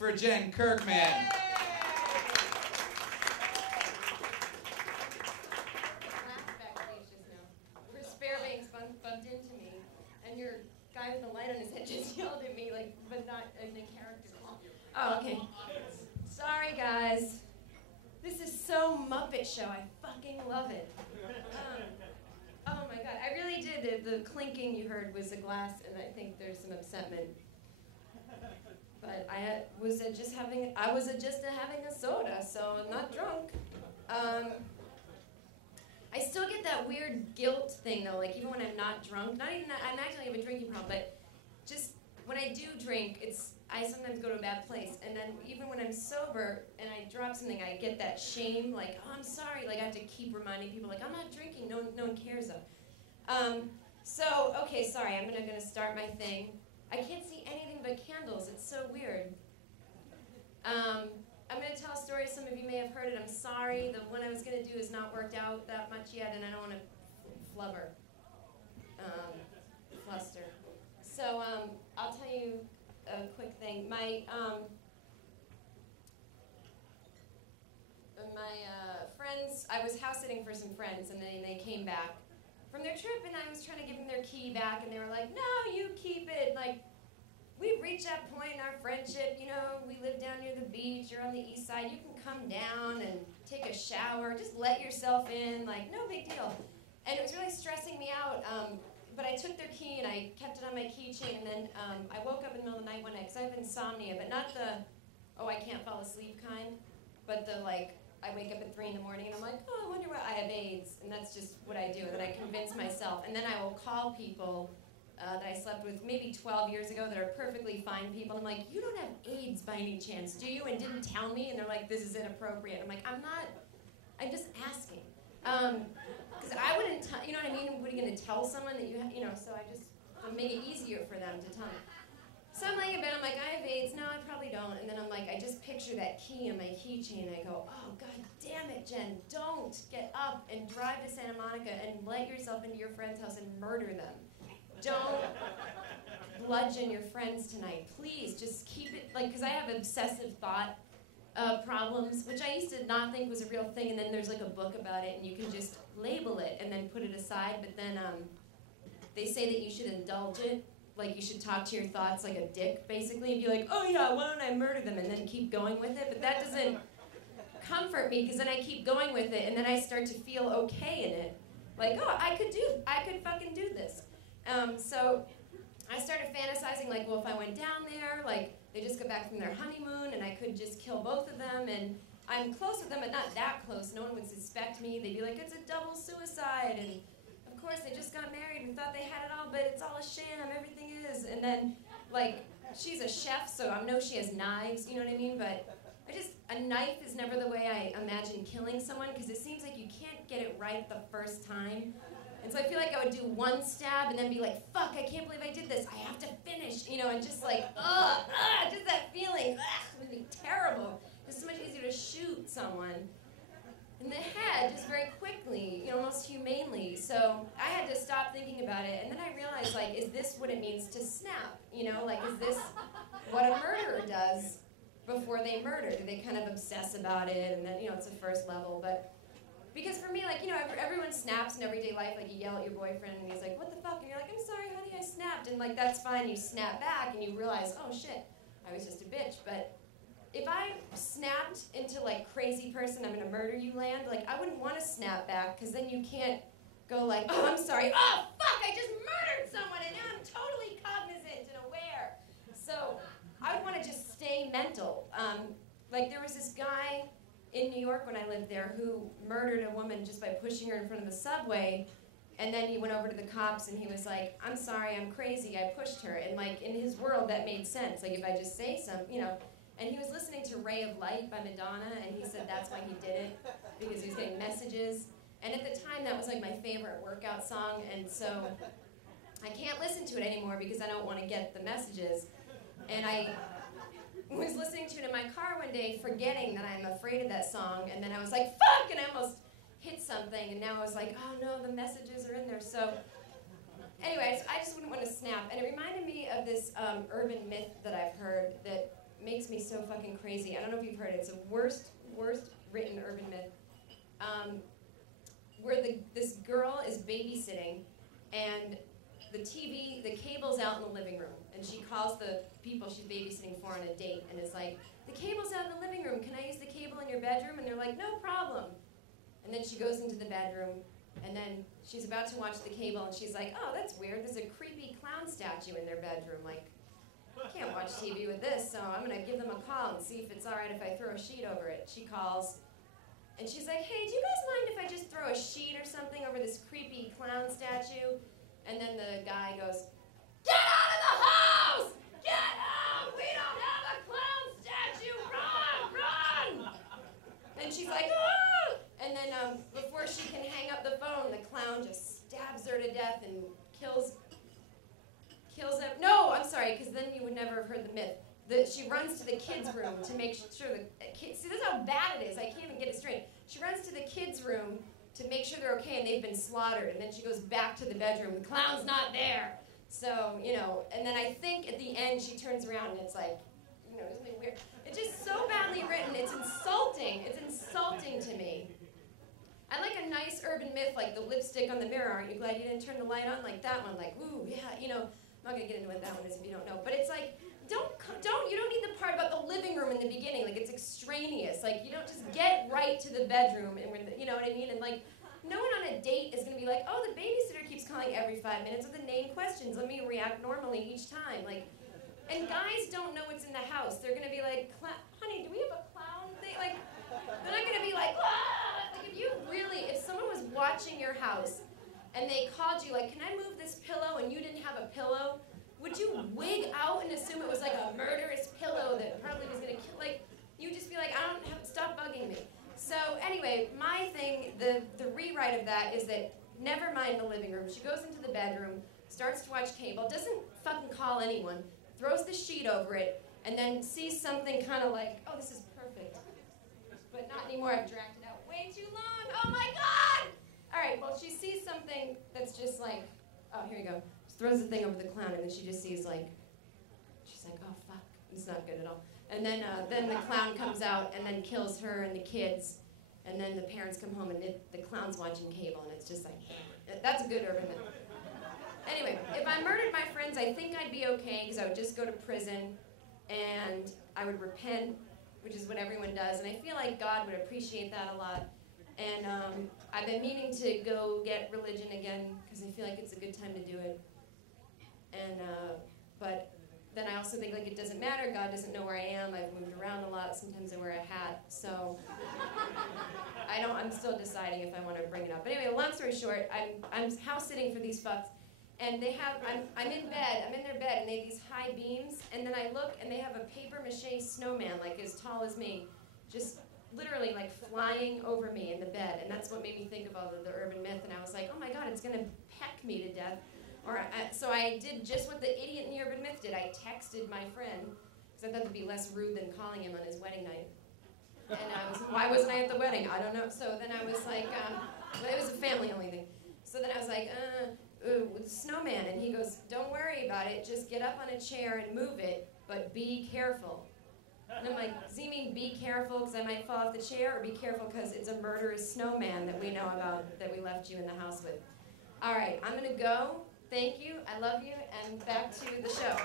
for Jen Kirkman. Chris Fairbanks bumped into me, and your guy with the light on his head just yelled at me, like, but not in a character. Oh, okay. Sorry, guys. This is so Muppet Show. I fucking love it. Oh my god, I really did. The clinking you heard was a glass, and I think there's some upsetment. But I was just having a soda, so I'm not drunk. I still get that weird guilt thing though, like even when I'm not drunk. Not even that I'm actually have a drinking problem, but just when I do drink, I sometimes go to a bad place. And then even when I'm sober and I drop something, I get that shame, like, oh, I'm sorry. Like I have to keep reminding people, like, I'm not drinking. No one cares though. So okay, sorry. I'm gonna start my thing. I can't see anything but candles. It's so weird. I'm going to tell a story. Some of you may have heard it. I'm sorry. The one I was going to do has not worked out that much yet, and I don't want to fluster. So I'll tell you a quick thing. My friends, I was house sitting for some friends, and they came back from their trip, and I was trying to give them their key back, and they were like, no, you keep it. Like, we've reached that point in our friendship, you know, we live down near the beach, you're on the east side, you can come down and take a shower, just let yourself in, like, no big deal. And it was really stressing me out, but I took their key and I kept it on my keychain, and then I woke up in the middle of the night one night, because I have insomnia, but not the, oh, I can't fall asleep kind, but the, like, I wake up at 3 in the morning and I'm like, oh, I wonder what, I have AIDS, and that's just what I do, that I convince myself, and then I will call people that I slept with maybe 12 years ago that are perfectly fine people. I'm like, you don't have AIDS by any chance, do you? And didn't tell me, and they're like, this is inappropriate. I'm like, I'm just asking. Because I wouldn't, you know what I mean? What are you going to tell someone that you know, so I make it easier for them to tell me. So I'm laying in bed, I'm like, I have AIDS. No, I probably don't. And then I'm like, I just picture that key in my keychain, and I go, oh, God damn it, Jen, don't get up and drive to Santa Monica and let yourself into your friend's house and murder them. Don't bludgeon your friends tonight. Please, just keep it, like, because I have obsessive thought problems, which I used to not think was a real thing, and then there's like a book about it, and you can just label it and then put it aside, but then they say that you should indulge it, like you should talk to your thoughts like a dick, basically, and be like, oh yeah, why don't I murder them, and then keep going with it, but that doesn't comfort me, because then I keep going with it, and then I start to feel okay in it. Like, oh, I could fucking do this. So I started fantasizing, like, well, if I went down there, like, they just got back from their honeymoon, and I could just kill both of them, and I'm close with them, but not that close. No one would suspect me. They'd be like, it's a double suicide, and of course, they just got married. We thought they had it all, but it's all a sham. Everything is. And then, like, she's a chef, so I know she has knives, you know what I mean? But a knife is never the way I imagine killing someone, because it seems like you can't get it right the first time. And so I feel like I would do one stab and then be like, fuck, I can't believe I did this. I have to finish, you know, and just like, just that feeling, it would be terrible. It's so much easier to shoot someone in the head just very quickly, you know, almost humanely. So I had to stop thinking about it. And then I realized, like, is this what it means to snap? You know, like, is this what a murderer does before they murder? Do they kind of obsess about it? And then, you know, it's the first level, but... Because for me, like, you know, everyone snaps in everyday life, like, you yell at your boyfriend, and he's like, what the fuck? And you're like, I'm sorry, honey, I snapped. And, like, that's fine. You snap back, and you realize, oh, shit, I was just a bitch. But if I snapped into, like, crazy person, I'm going to murder you land, like, I wouldn't want to snap back, because then you can't go like, oh, I'm sorry. Oh, fuck, I just murdered someone, and now I'm totally cognizant and aware. So I would want to just stay mental. Like, there was this guy in New York when I lived there who murdered a woman just by pushing her in front of the subway, and then he went over to the cops and he was like, I'm sorry, I'm crazy, I pushed her. And like in his world that made sense, like if I just say something, you know. And he was listening to Ray of Light by Madonna, and he said that's why he did it, because he was getting messages. And at the time that was like my favorite workout song, and so I can't listen to it anymore because I don't want to get the messages. And I was listening to it in my car one day, forgetting that I'm afraid of that song, and then I was like, fuck, and I almost hit something, and now I was like, oh no, the messages are in there. So anyways, I just wouldn't want to snap, and it reminded me of this urban myth that I've heard, that makes me so fucking crazy. I don't know if you've heard it. It's the worst written urban myth. Where this girl is babysitting, and the cable's out in the living room, and she calls the people she's babysitting for on a date, and it's like, the cable's out in the living room, can I use the cable in your bedroom? And they're like, no problem. And then she goes into the bedroom, and then she's about to watch the cable, and she's like, oh, that's weird, there's a creepy clown statue in their bedroom. Like, I can't watch TV with this, so I'm gonna give them a call and see if it's all right if I throw a sheet over it. She calls, and she's like, hey, do you guys mind if I just throw a sheet or something over this creepy clown statue? And then the guy goes, get out of the house! Get out! We don't have a clown statue! Run! Run! And she's like, ah! And then before she can hang up the phone, the clown just stabs her to death and kills him. No, I'm sorry, because then you would never have heard the myth. She runs to the kids' room to make sure the kids, see, this is how bad it is. I can't even get it straight. She runs to the kids' room to make sure they're okay and they've been slaughtered. And then she goes back to the bedroom. The clown's not there. So, and then I think at the end she turns around and it's like, something weird. It's just so badly written. It's insulting. It's insulting to me. I like a nice urban myth like the lipstick on the mirror. Aren't you glad you didn't turn the light on? Like that one. Like, ooh, yeah, I'm not going to get into what that one is if you don't know. But it's like, you don't need the part about the living room in the beginning. Like, it's extraneous. Like, you don't just get right to the bedroom, and you know what I mean? And, like, no one on a date is going to be like, oh, the babysitter keeps calling every 5 minutes with inane questions. Let me react normally each time. Like, and guys don't know what's in the house. They're going to be like, honey, do we have a clown thing? Like, they're not going to be like, ah! Like, if someone was watching your house and they called you, like, can I move this pillow, and you didn't have a pillow, would you wig out and assume it was like a murderous pillow that probably was going to kill? Like, you'd just be like, stop bugging me. So anyway, my thing, the rewrite of that is that never mind the living room. She goes into the bedroom, starts to watch cable, doesn't fucking call anyone, throws the sheet over it, and then sees something kind of like, oh, this is perfect. But not anymore, I've dragged it out way too long. Oh my God! All right, well, she sees something that's just like, oh, here you go. Throws the thing over the clown, and then she just sees she's like, oh fuck, it's not good at all. And then the clown comes out and then kills her and the kids, and then the parents come home and the clown's watching cable, and it's just like, that's a good urban myth. Anyway, if I murdered my friends, I think I'd be okay because I would just go to prison and I would repent, which is what everyone does, and I feel like God would appreciate that a lot. And I've been meaning to go get religion again because I feel like it's a good time to do it. And but then I also think like it doesn't matter. God doesn't know where I am. I've moved around a lot. Sometimes I wear a hat, so I'm still deciding if I want to bring it up. But anyway, long story short, I'm house sitting for these fucks, and I'm in bed. I'm in their bed, and they have these high beams. And then I look, and they have a paper mache snowman like as tall as me, just literally like flying over me in the bed. And that's what made me think of all the urban myth. And I was like, oh my God, it's gonna peck me to death. So I did just what the idiot in the urban myth did. I texted my friend, because I thought it'd be less rude than calling him on his wedding night. And why wasn't I at the wedding? I don't know. So then I was like, it was a family-only thing. So then I was like, snowman. And he goes, don't worry about it. Just get up on a chair and move it, but be careful. And I'm like, does he mean be careful because I might fall off the chair, or be careful because it's a murderous snowman that we know about that we left you in the house with? All right, I'm going to go. Thank you. I love you. And back to the show.